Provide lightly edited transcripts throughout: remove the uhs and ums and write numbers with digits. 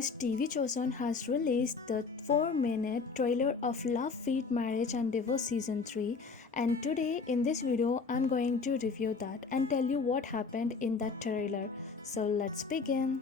Guys, TV Chosun has released the 4-minute trailer of Love, Feet, Marriage and Divorce Season 3, and today in this video I'm going to review that and tell you what happened in that trailer. So let's begin.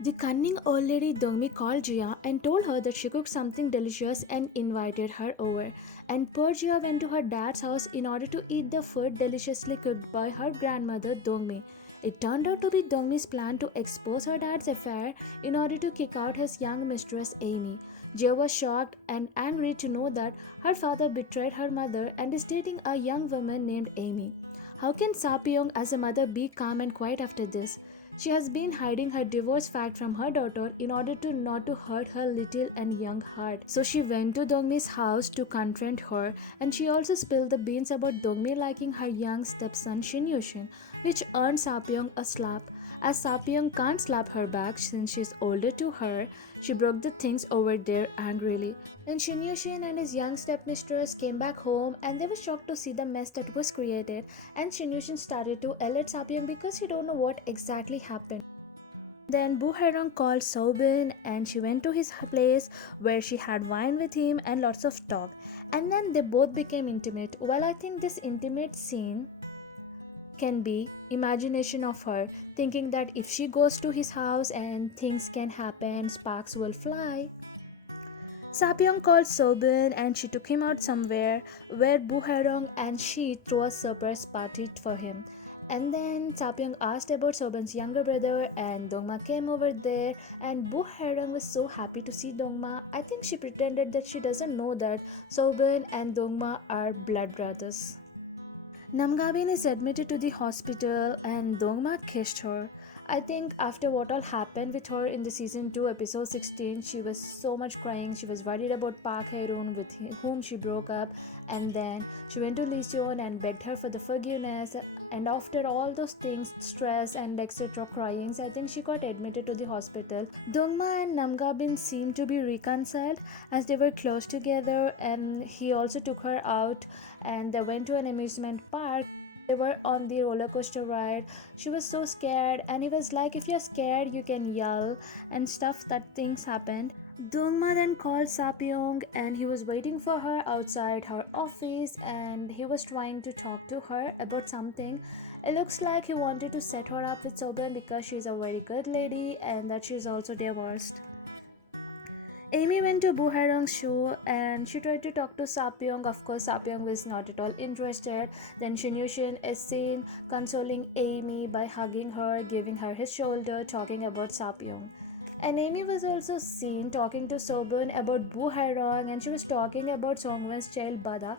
The cunning old lady Dongmi called Jia and told her that she cooked something delicious and invited her over. And poor Jia went to her dad's house in order to eat the food deliciously cooked by her grandmother Dongmi. It turned out to be Dongmi's plan to expose her dad's affair in order to kick out his young mistress Amy. Jia was shocked and angry to know that her father betrayed her mother and is dating a young woman named Amy. How can Sapyong as a mother be calm and quiet after this? She has been hiding her divorce fact from her daughter in order to not to hurt her little and young heart. So she went to Dongmi's house to confront her, and she also spilled the beans about Dongmi liking her young stepson Shin Yushin, which earned Sapyong a slap. As Sapyong can't slap her back since she's older to her, she broke the things over there angrily. Then Shin Yushin and his young stepmistress came back home and they were shocked to see the mess that was created, and Shin Yushin started to yell at Sapyong because he don't know what exactly happened. Then Bu Hairong called Sobin and she went to his place where she had wine with him and lots of talk. And then they both became intimate. Well, I think this intimate scene can be imagination of her thinking that if she goes to his house and things can happen, sparks will fly. Sapyong called Sobin and she took him out somewhere where Buhairong and she threw a surprise party for him. And then Sapyong asked about Sobin's younger brother and Dongma came over there and Buhairong was so happy to see Dongma. I think she pretended that she doesn't know that Sobin and Dongma are blood brothers. Namgabin is admitted to the hospital and Dongma kissed her. I think after what all happened with her in the season 2 episode 16, she was so much crying. She was worried about Park Hye Run with whom she broke up, and then she went to Lee Seon and begged her for the forgiveness, and after all those things, stress and etc cryings, I think she got admitted to the hospital. Dongma and Namgabin seemed to be reconciled as they were close together, and he also took her out and they went to an amusement park. They were on the roller coaster ride. She was so scared and he was like, if you're scared you can yell and stuff. That things happened. Dongma then called Sapyong and he was waiting for her outside her office and he was trying to talk to her about something. It looks like he wanted to set her up with Soben because she's a very good lady and that she's also divorced. Amy went to Buharang's show and she tried to talk to Sapyong. Of course, Sapyong was not at all interested. Then Shin Yushin is seen consoling Amy by hugging her, giving her his shoulder, talking about Sapyong. And Amy was also seen talking to Sobun about Bu Hairong and she was talking about Songwen's child Bada.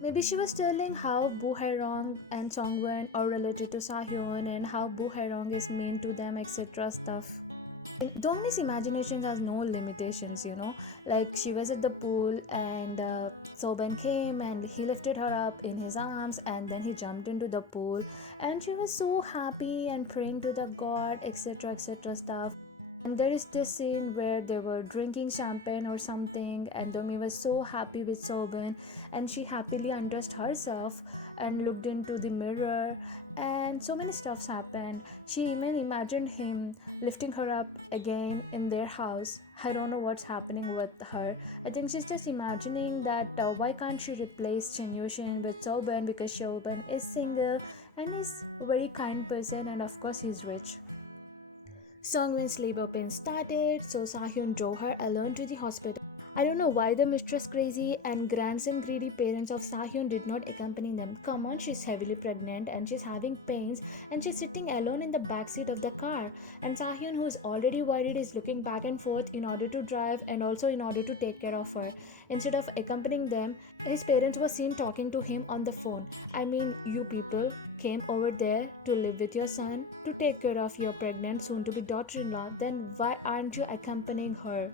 Maybe she was telling how Bu Hairong and Songwen are related to Sahyun and how Bu Hairong is mean to them, etc. stuff. Dongni's imagination has no limitations, Like she was at the pool and Soben came and he lifted her up in his arms and then he jumped into the pool and she was so happy and praying to the god, etc. etc. stuff. And there is this scene where they were drinking champagne or something, and Domi was so happy with Soben, and she happily undressed herself and looked into the mirror, and so many stuffs happened. She even imagined him lifting her up again in their house. I don't know what's happening with her. I think she's just imagining that why can't she replace Chen Yushin with Soben because Soben is single and is a very kind person, and of course he's rich. Songwin's labor pain started, so Sahyun drove her alone to the hospital. I don't know why the mistress crazy and grandson greedy parents of Sahyun did not accompany them. Come on, she's heavily pregnant and she's having pains and she's sitting alone in the backseat of the car. And Sahyun, who's already worried, is looking back and forth in order to drive and also in order to take care of her. Instead of accompanying them, his parents were seen talking to him on the phone. I mean, you people came over there to live with your son, to take care of your pregnant soon to be daughter-in-law, then why aren't you accompanying her?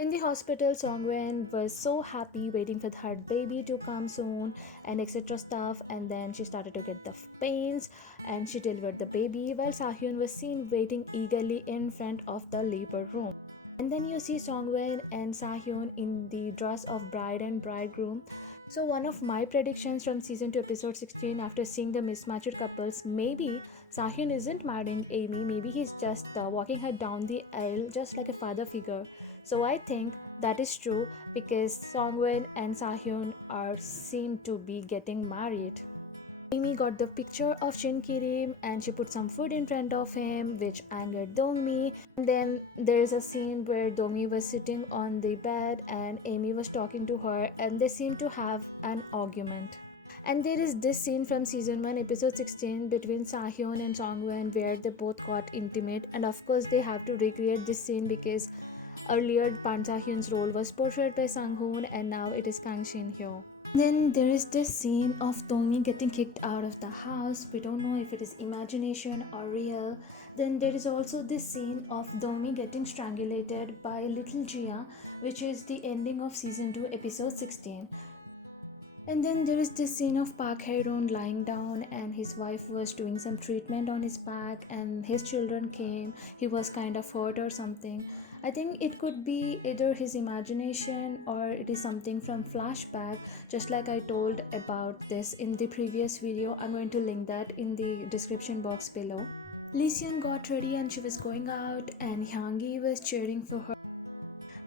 In the hospital, Songwen was so happy waiting for her baby to come soon and etc. stuff, and then she started to get the pains and she delivered the baby while Sahyun was seen waiting eagerly in front of the labor room. And then you see Songwen and Sahyun in the dress of bride and bridegroom. So, one of my predictions from season 2, episode 16, after seeing the mismatched couples, maybe Sahyun isn't marrying Amy, maybe he's just walking her down the aisle just like a father figure. So, I think that is true because Songwon and Sahyun are seen to be getting married. Amy got the picture of Shin Kirim and she put some food in front of him, which angered Dongmi. And then there's a scene where Dongmi was sitting on the bed and Amy was talking to her, and they seem to have an argument. And there is this scene from season 1, episode 16, between Sahyun and Songwon where they both got intimate. And of course, they have to recreate this scene because earlier Pan Sahyun's role was portrayed by Sang Hoon and now it is Kang Shin Hyo. Then there is this scene of Tony getting kicked out of the house. We don't know if it is imagination or real. Then there is also this scene of Domi getting strangulated by little Gia, which is the ending of season 2, episode 16. And then there is this scene of Park Hye Run lying down and his wife was doing some treatment on his back and his children came. He was kind of hurt or something. I think it could be either his imagination or it is something from flashback, just like I told about this in the previous video. I'm going to link that in the description box below. Lee Seon got ready and she was going out and Hyanggi was cheering for her.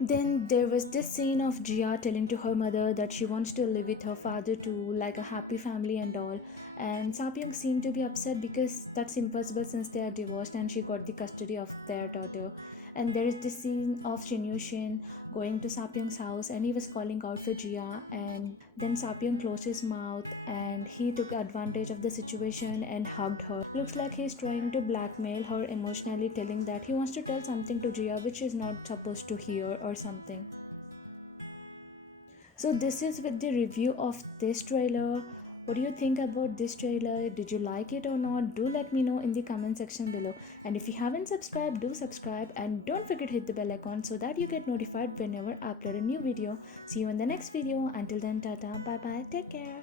Then there was this scene of Jia telling to her mother that she wants to live with her father too, like a happy family and all. And Sapyong seemed to be upset because that's impossible since they are divorced and she got the custody of their daughter. And there is this scene of Shin Yushin going to Sapyong's house and he was calling out for Jia, and then Sapyong closed his mouth and he took advantage of the situation and hugged her. Looks like he's trying to blackmail her emotionally, telling that he wants to tell something to Jia which is not supposed to hear or something. So this is with the review of this trailer. What do you think about this trailer? Did you like it or not? Do let me know in the comment section below. And if you haven't subscribed, do subscribe and don't forget to hit the bell icon so that you get notified whenever I upload a new video. See you in the next video. Until then, tata, bye bye, take care.